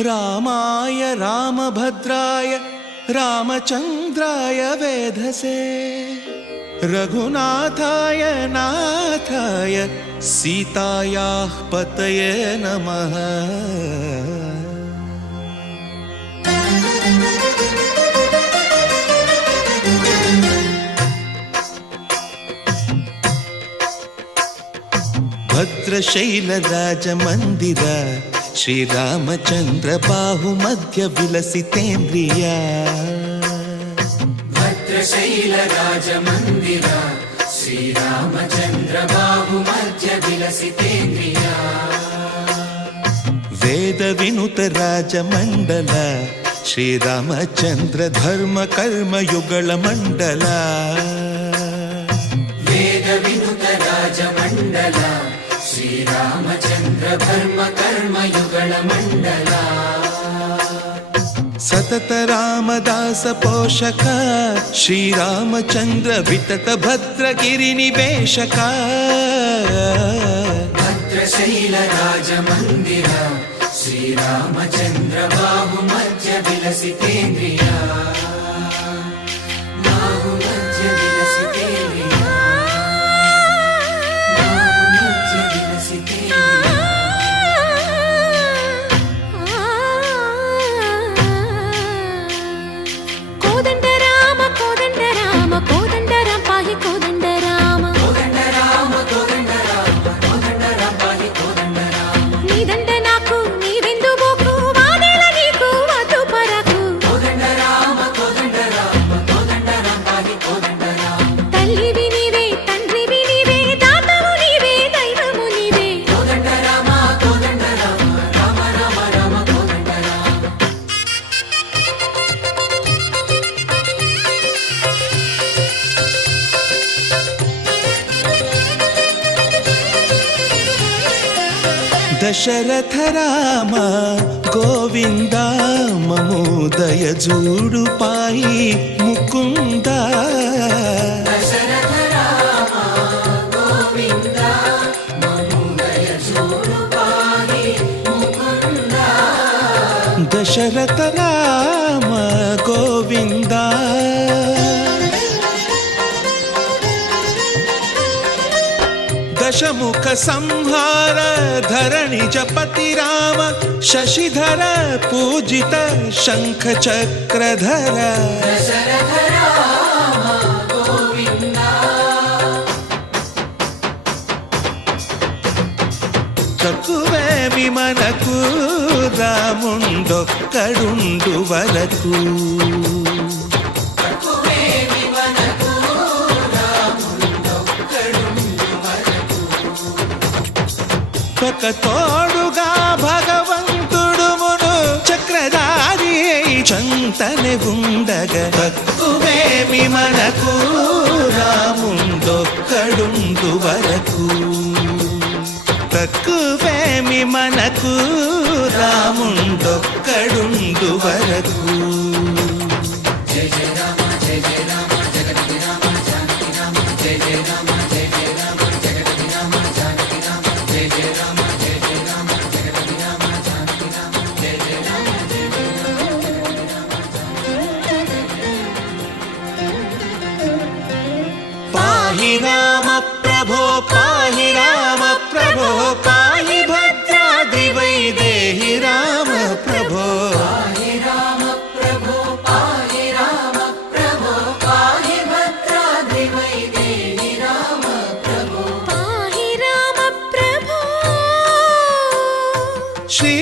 रामाय रामभद्राय रामचन्द्राय वेधसे रघुनाथाय नाथाय सीतायाः पतये नमः। भद्रशैलराजमन्दिर श्रीरामचन्द्र बाहुमध्य विलसितेन्द्रिया। भद्रशैलराजमन्दिर श्रीरामचन्द्र बाहुमध्य विलसितेन्द्रिया। वेदविनुत राजमण्डल श्रीरामचन्द्र धर्म कर्म युगल मण्डल। वेदविनुत राजमण्डल श्रीरामचन्द्र धर्म कर्म युगल मण्डल। सतत रामदास पोषक श्रीरामचन्द्र वितत भद्रगिरिनिवेशक। भद्रशैलराजमन्दिर श्रीरामचन्द्र बाहुमध्य विलसितेन्द्रिया। बाहुमध्य विलसितेन्द्रिया। बाहुमध्य विलसितेन्द्रिया। कोदंड राम कोदंड राम कोदंड राम पाहि कोदंड राम। कोदंड राम कोदंड राम कोदंड राम पाहि कोदंड राम। नी दंड नाकु नी विंदु बोकु वादेला नीकु वधु परकु। कोदंड राम पाहि कोदंड राम। तल्लिवि नीवे तंड्रिवि नीवे दातवु नीवे दैवमु नीवे। कोदंड राम राम राम राम कोदंड राम। दशरथ राम गोविंद ममोदय जूडु पाई मुकुंद। दशरथ राम गोविंद ममोदय जूडु पाहि मुकुंद। दशरथ राम गोविंद दशमुख संहार धरणि जपति राम शशिधर पूजित शंख चक्रधर। दशरथ राम गोविंद। తక్కువేమి మనకు రాముండొక్కడుండు వరకు। తక్కువేమి మనకు రాముండొక్కడుండు వరకు। ఒక తోడుగా భగవంతుడుమును చక్రధారి చంతనే ఉండగ। తక్కువేమి మనకు రాముండొక్కడుండు వరకు। తక్కువేమి మనకు రాముండొక్కడుండు వరకు। జయ జయ రామ జయ జయ రామ జగతి రామ జానకి రామ జయ జయ రామ జయ జయ రామ జగతి రామ జానకి రామ జయ జయ రామ జయ జయ రామ జగతి రామ జానకి రామ జయ జయ రామ జయ జయ రామ పాహి రామ ప్రభో పాహి రామ ప్రభో పాహి భద్రాద్రి వైదేహి రామ ప్రభో। పాహి రామ ప్రభో పాహి రామ ప్రభో పాహి భద్రాద్రి వైదేహి రామ ప్రభో। पाहि राम प्रभो। శ్రీ